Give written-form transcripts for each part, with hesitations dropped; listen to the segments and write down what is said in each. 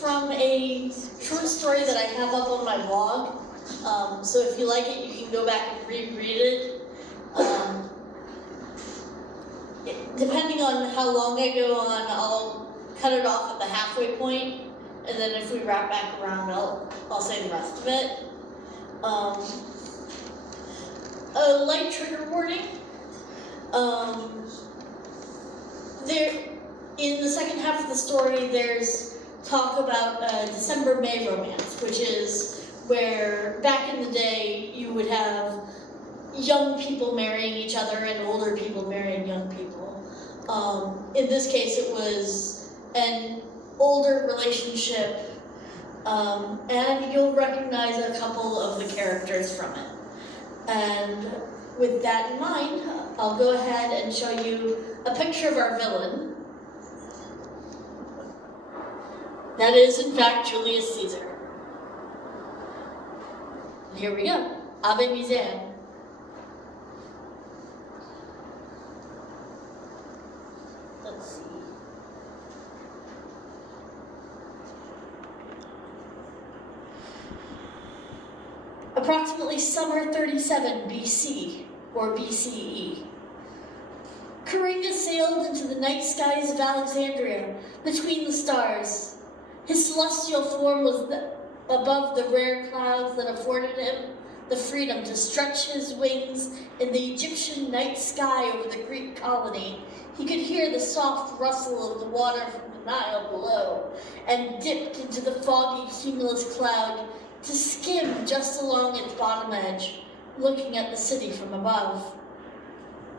from a short story that I have up on my blog. So if you like it, you can go back and reread it. Depending on how long I go on, I'll cut it off at the halfway point, and then if we wrap back around, I'll say the rest of it. A light trigger warning. In the second half of the story, there's talk about December-May romance, which is where back in the day you would have young people marrying each other and older people marrying young people. In this case, it was an older relationship, and you'll recognize a couple of the characters from it. And with that in mind, I'll go ahead and show you a picture of our villain. That is, in fact, Julius Caesar. And here we go. Ave Museon. Let's see. Approximately summer 37 BC, or BCE. Kiringa sailed into the night skies of Alexandria, between the stars. His celestial form was above the rare clouds that afforded him the freedom to stretch his wings in the Egyptian night sky over the Greek colony. He could hear the soft rustle of the water from the Nile below, and dipped into the foggy cumulus cloud to skim just along its bottom edge, looking at the city from above.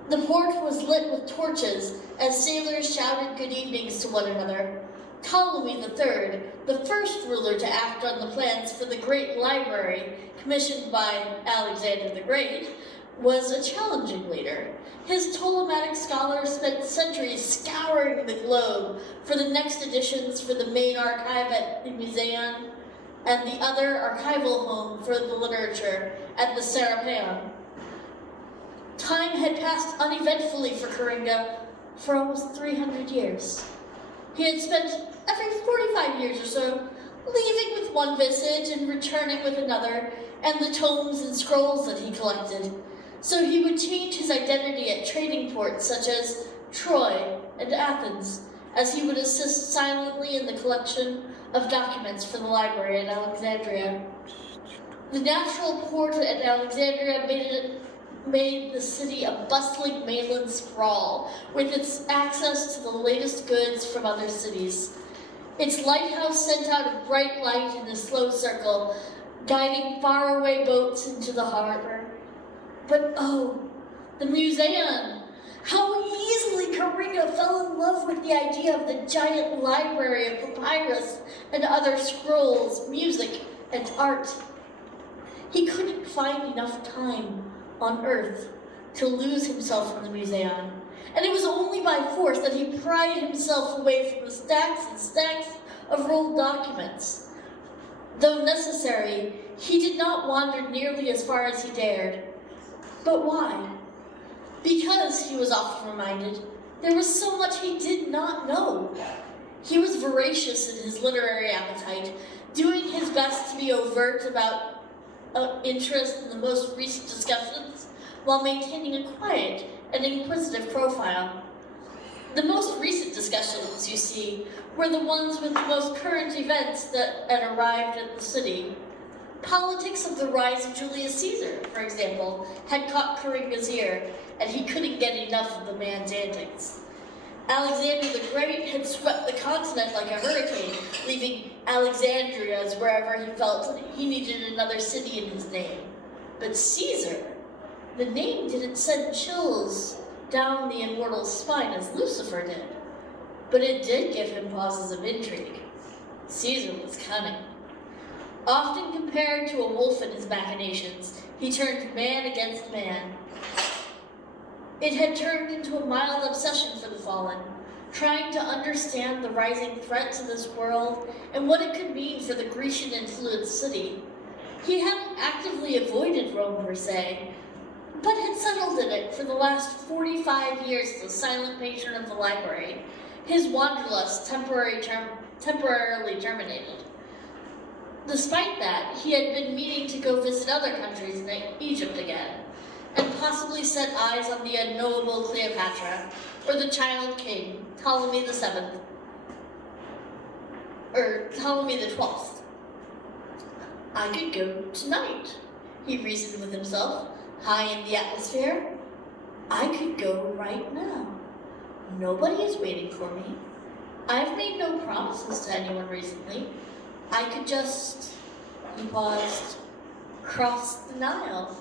The port was lit with torches as sailors shouted good evenings to one another. Ptolemy III, the first ruler to act on the plans for the Great Library, commissioned by Alexander the Great, was a challenging leader. His Ptolemaic scholars spent centuries scouring the globe for the next editions for the main archive at the Museon and the other archival home for the literature at the Serapeum. Time had passed uneventfully for Kiringa for almost 300 years. He had spent every 45 years or so leaving with one visage and returning with another, and the tomes and scrolls that he collected. So he would change his identity at trading ports such as Troy and Athens, as he would assist silently in the collection of documents for the library at Alexandria. The natural port at Alexandria made the city a bustling mainland sprawl, with its access to the latest goods from other cities. Its lighthouse sent out a bright light in a slow circle, guiding faraway boats into the harbor. But oh, the Museon! How easily Kiringa fell in love with the idea of the giant library of papyrus and other scrolls, music, and art. He couldn't find enough time on Earth to lose himself in the Museon, and it was only by force that he pried himself away from the stacks and stacks of rolled documents. Though necessary, he did not wander nearly as far as he dared. But why? Because, he was often reminded, there was so much he did not know. He was voracious in his literary appetite, doing his best to be overt about interest in the most recent discussions, while maintaining a quiet and inquisitive profile. The most recent discussions, you see, were the ones with the most current events that had arrived at the city. Politics of the rise of Julius Caesar, for example, had caught Kiringa's ear, and he couldn't get enough of the man's antics. Alexander the Great had swept the continent like a hurricane, leaving Alexandria wherever he felt he needed another city in his name. But Caesar, the name didn't send chills down the immortal's spine as Lucifer did, but it did give him pauses of intrigue. Caesar was cunning. Often compared to a wolf in his machinations, he turned man against man. It had turned into a mild obsession for the fallen, trying to understand the rising threat to this world and what it could mean for the Grecian-influenced city. He hadn't actively avoided Rome per se, but had settled in it for the last 45 years as a silent patron of the library, his wanderlust temporarily terminated. Despite that, he had been meaning to go visit other countries in Egypt again, and possibly set eyes on the unknowable Cleopatra, or the child king, Ptolemy the Seventh, or Ptolemy the 12th. I could go tonight, he reasoned with himself, high in the atmosphere. I could go right now. Nobody is waiting for me. I've made no promises to anyone recently. I could just, he paused, cross the Nile.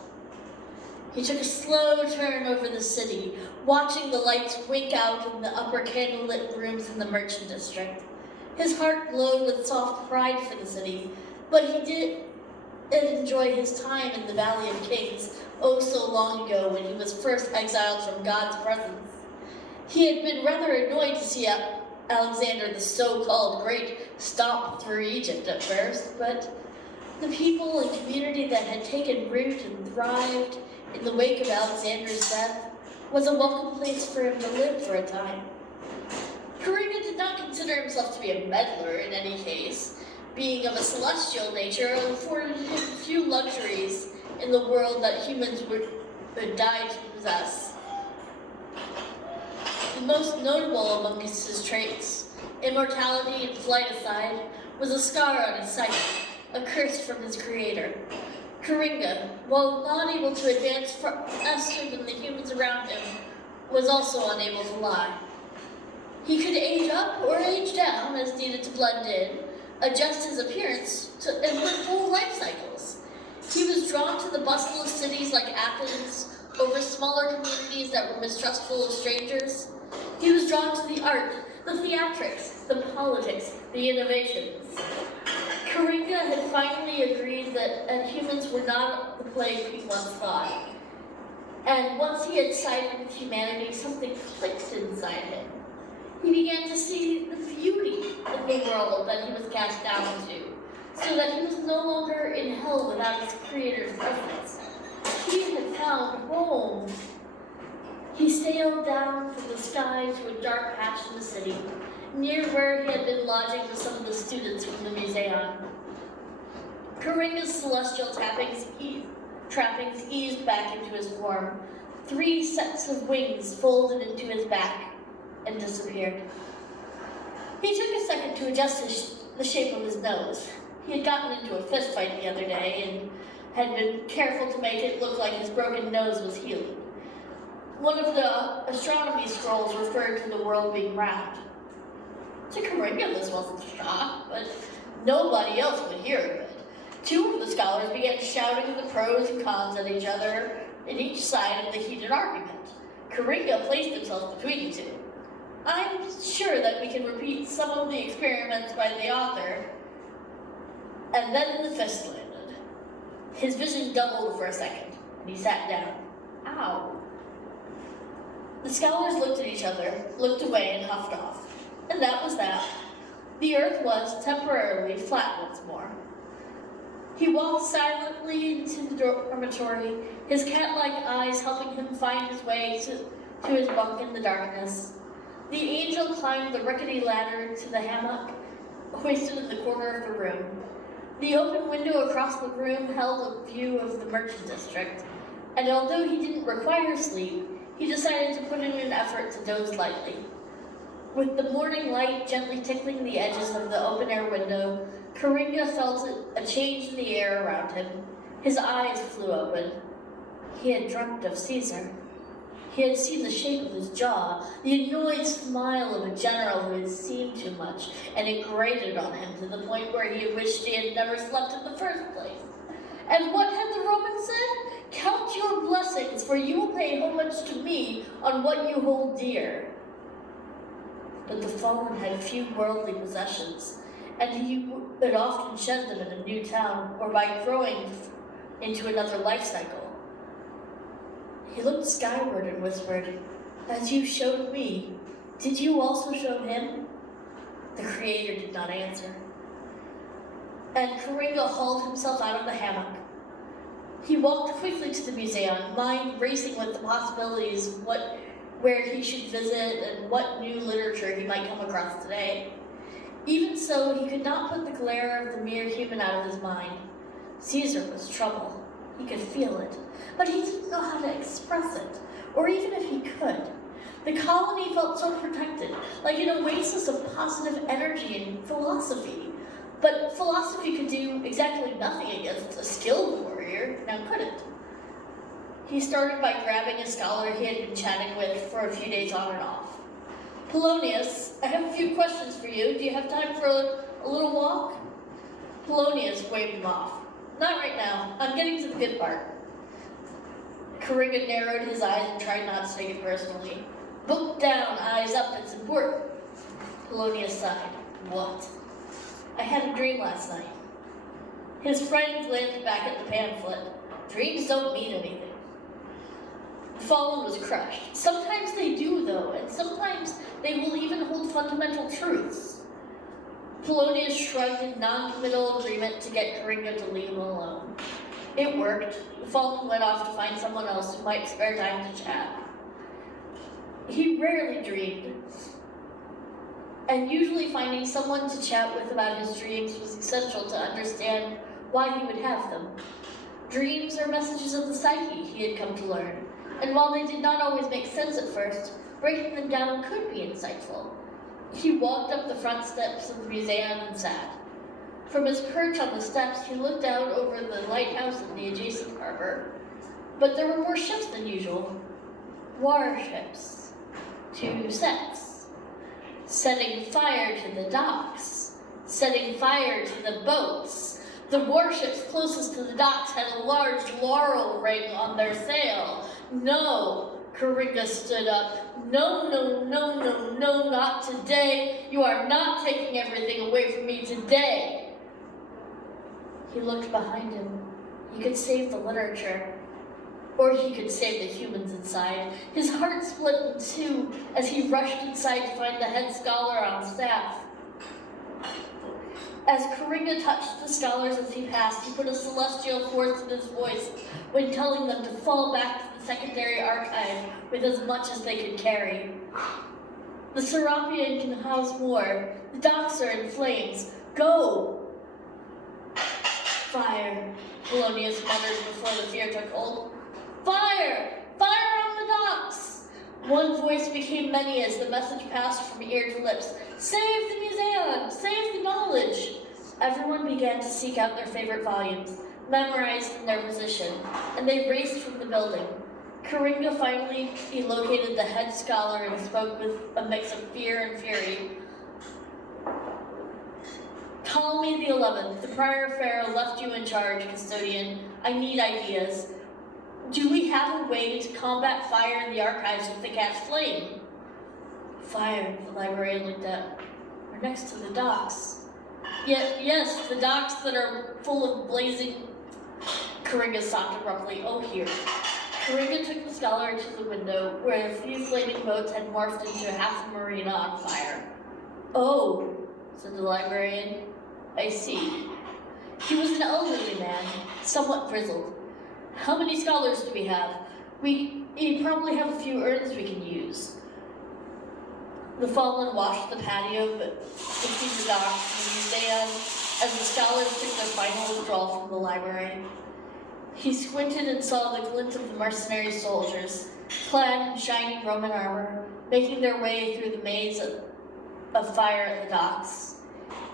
He took a slow turn over the city, watching the lights wink out in the upper candlelit rooms in the merchant district. His heart glowed with soft pride for the city, but he did enjoy his time in the Valley of Kings oh so long ago when he was first exiled from God's presence. He had been rather annoyed to see Alexander the so-called Great stomp through Egypt at first, but the people and community that had taken root and thrived in the wake of Alexander's death was a welcome place for him to live for a time. Kiringa did not consider himself to be a meddler in any case. Being of a celestial nature afforded him few luxuries in the world that humans would die to possess. The most notable among his traits, immortality and flight aside, was a scar on his sight, a curse from his creator. Kiringa, while not able to advance faster than the humans around him, was also unable to lie. He could age up or age down as needed to blend in, adjust his appearance, and live full life cycles. He was drawn to the bustle of cities like Athens over smaller communities that were mistrustful of strangers. He was drawn to the art, the theatrics, the politics, the innovations. Kiringa had finally agreed that humans were not the plague he once thought. And once he had sided with humanity, something clicked inside him. He began to see the beauty of the world that he was cast down into, so that he was no longer in hell without his creator's presence. He had found home. He sailed down from the sky to a dark patch in the city, near where he had been lodging with some of the students from the Museon. Kiringa's celestial trappings eased back into his form. 3 sets of wings folded into his back and disappeared. He took a second to adjust the shape of his nose. He had gotten into a fist fight the other day and had been careful to make it look like his broken nose was healing. One of the astronomy scrolls referred to the world being round. To Kiringa, this wasn't a shock, but nobody else would hear of it. 2 of the scholars began shouting the pros and cons at each other in each side of the heated argument. Kiringa placed himself between the 2. I'm sure that we can repeat some of the experiments by the author. And then the fist landed. His vision doubled for a second, and he sat down. Ow. The scholars looked at each other, looked away, and huffed off. And that was that. The earth was, temporarily, flat once more. He walked silently into the dormitory, his cat-like eyes helping him find his way to his bunk in the darkness. The angel climbed the rickety ladder to the hammock, hoisted in the corner of the room. The open window across the room held a view of the merchant district, and although he didn't require sleep, he decided to put in an effort to doze lightly. With the morning light gently tickling the edges of the open-air window, Kiringa felt a change in the air around him. His eyes flew open. He had dreamt of Caesar. He had seen the shape of his jaw, the annoyed smile of a general who had seen too much, and it grated on him to the point where he wished he had never slept in the first place. And what had the Romans said? Count your blessings, for you will pay homage to me on what you hold dear. But the fallen had few worldly possessions, and he would often shed them in a new town or by growing into another life cycle. He looked skyward and whispered, "As you showed me, did you also show him?" The Creator did not answer. And Kiringa hauled himself out of the hammock. He walked quickly to the Museon, mind racing with the possibilities of what where he should visit, and what new literature he might come across today. Even so, he could not put the glare of the mere human out of his mind. Caesar was trouble. He could feel it, but he didn't know how to express it, or even if he could. The colony felt so protected, like an oasis of positive energy and philosophy. But philosophy could do exactly nothing against a skilled warrior, now could it? He started by grabbing a scholar he had been chatting with for a few days on and off. Polonius, I have a few questions for you. Do you have time for a little walk? Polonius waved him off. Not right now. I'm getting to the good part. Kiringa narrowed his eyes and tried not to take it personally. Book down, eyes up, it's important. Polonius sighed. What? I had a dream last night. His friend glanced back at the pamphlet. Dreams don't mean anything. The fallen was crushed. Sometimes they do, though, and sometimes they will even hold fundamental truths. Polonius shrugged in non-committal agreement to get Kiringa to leave him alone. It worked. The fallen went off to find someone else who might spare time to chat. He rarely dreamed, and usually finding someone to chat with about his dreams was essential to understand why he would have them. Dreams are messages of the psyche, he had come to learn, and while they did not always make sense at first, breaking them down could be insightful. He walked up the front steps of the Museon and sat. From his perch on the steps, he looked out over the lighthouse and the adjacent harbor. But there were more ships than usual. Warships. 2 sets. Setting fire to the docks. Setting fire to the boats. The warships closest to the docks had a large laurel ring on their sail. No, Kiringa stood up. No, no, no, no, no, not today. You are not taking everything away from me today. He looked behind him. He could save the literature, or he could save the humans inside. His heart split in two as he rushed inside to find the head scholar on staff. As Kiringa touched the scholars as he passed, he put a celestial force in his voice when telling them to fall back to the secondary archive with as much as they could carry. The Serapion can house more. The docks are in flames. Go! Fire, Polonius muttered before the fear took hold. Fire! Fire on the docks! One voice became many as the message passed from ear to lips. Save the museum! Save the knowledge! Everyone began to seek out their favorite volumes, memorized in their position, and they raced from the building. Kiringa finally located the head scholar and spoke with a mix of fear and fury. Ptolemy the 11th, the prior pharaoh left you in charge, custodian. I need ideas. Do we have a way to combat fire in the archives if they catch flame? Fire, the librarian looked at. We're next to the docks. Yes, the docks that are full of blazing... Kiringa stopped abruptly. Oh, here. Kiringa took the scholar to the window, where a few flaming boats had morphed into half a marina on fire. Oh, said the librarian. I see. He was an elderly man, somewhat grizzled. How many scholars do we have? We probably have a few urns we can use. The fallen washed the patio between the docks and the museum as the scholars took their final withdrawal from the library. He squinted and saw the glint of the mercenary soldiers, clad in shiny Roman armor, making their way through the maze of fire at the docks.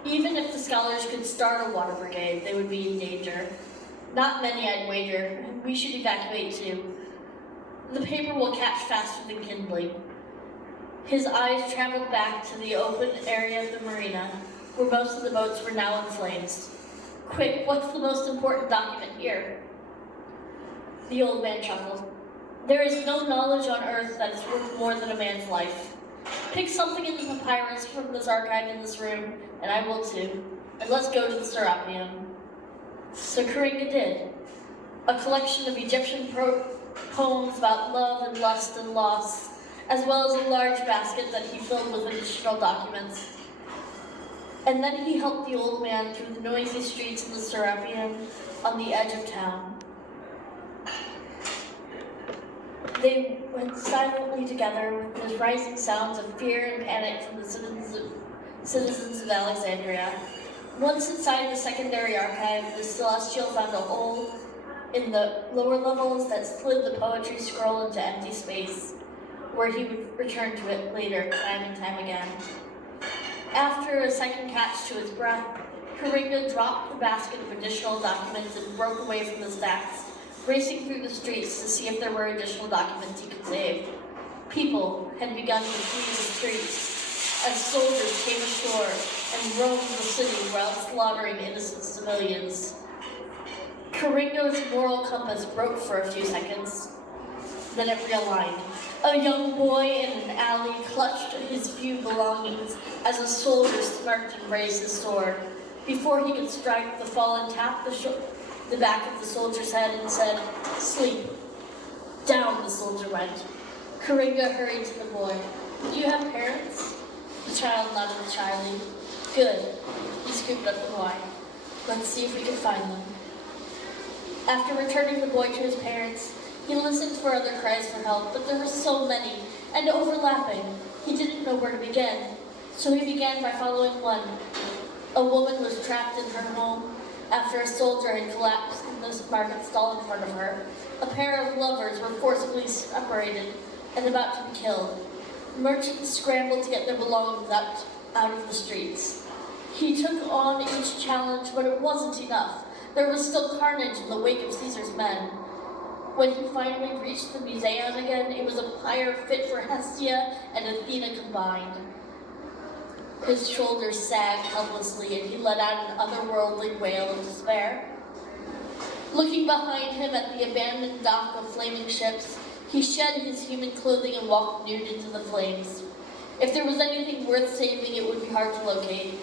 Even if the scholars could start a water brigade, they would be in danger. Not many, I'd wager. We should evacuate too. The paper will catch faster than kindling. His eyes traveled back to the open area of the marina, where most of the boats were now in flames. Quick, what's the most important document here? The old man chuckled. There is no knowledge on earth that is worth more than a man's life. Pick something in the papyrus from this archive in this room, and I will too. And let's go to the Serapeum. So Kiringa did. A collection of Egyptian poems about love and lust and loss, as well as a large basket that he filled with additional documents. And then he helped the old man through the noisy streets of the Serapeum on the edge of town. They went silently together with the rising sounds of fear and panic from the citizens of Alexandria. Once inside the secondary archive, the Celestial found a hole in the lower levels that slid the poetry scroll into empty space, where he would return to it later, time and time again. After a second catch to his breath, Kiringa dropped the basket of additional documents and broke away from the stacks, racing through the streets to see if there were additional documents he could save. People had begun to flee the streets as soldiers came ashore and roamed the city while slaughtering innocent civilians. Kiringa's moral compass broke for a few seconds, then it realigned. A young boy in an alley clutched his few belongings as a soldier smirked and raised his sword. Before he could strike, the fallen tapped the back of the soldier's head and said, "Sleep." Down the soldier went. Kiringa hurried to the boy. "Do you have parents?" The child nodded shyly. "Good." He scooped up the wine. "Let's see if we can find them." After returning the boy to his parents, he listened for other cries for help, but there were so many, and overlapping, he didn't know where to begin. So he began by following one. A woman was trapped in her home after a soldier had collapsed in the market stall in front of her. A pair of lovers were forcibly separated and about to be killed. Merchants scrambled to get their belongings out of the streets. He took on each challenge, but it wasn't enough. There was still carnage in the wake of Caesar's men. When he finally reached the Museon again, it was a pyre fit for Hestia and Athena combined. His shoulders sagged helplessly, and he let out an otherworldly wail of despair. Looking behind him at the abandoned dock of flaming ships, he shed his human clothing and walked nude into the flames. If there was anything worth saving, it would be hard to locate.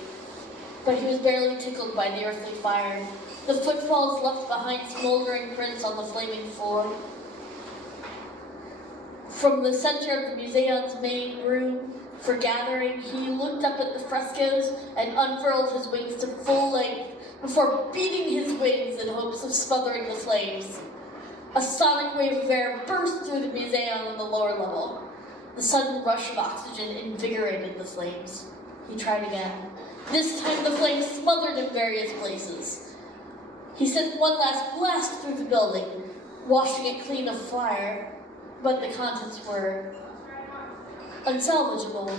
But he was barely tickled by the earthly fire. The footfalls left behind smoldering prints on the flaming floor. From the center of the Museon's main room for gathering, he looked up at the frescoes and unfurled his wings to full length before beating his wings in hopes of smothering the flames. A sonic wave of air burst through the Museon on the lower level. The sudden rush of oxygen invigorated the flames. He tried again. This time the flames smothered in various places. He sent one last blast through the building, washing it clean of fire, but the contents were unsalvageable.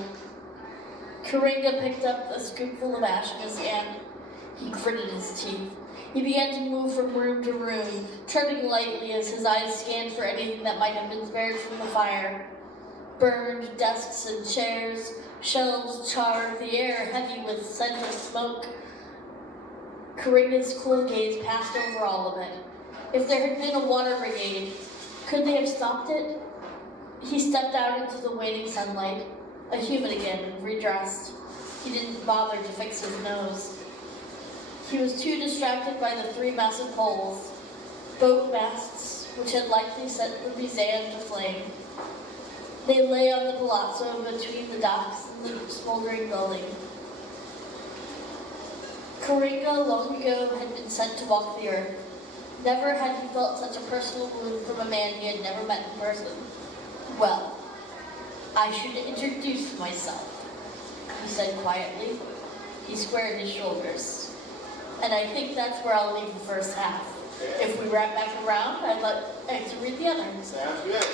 Kiringa picked up a scoopful of ash in his hand. He gritted his teeth. He began to move from room to room, treading lightly as his eyes scanned for anything that might have been spared from the fire. Burned desks and chairs, shelves charred, the air heavy with scent of smoke. Kiringa's cool gaze passed over all of it. If there had been a water brigade, could they have stopped it? He stepped out into the waning sunlight, a human again, redressed. He didn't bother to fix his nose. He was too distracted by the three massive poles, boat masts, which had likely set the Museon to flame. They lay on the palazzo between the docks and the smoldering building. Kiringa long ago had been sent to walk the earth. Never had he felt such a personal wound from a man he had never met in person. "Well, I should introduce myself," he said quietly. He squared his shoulders. "And I think that's where I'll leave the first half. If we wrap back around, I'd like to read the other." Sounds good.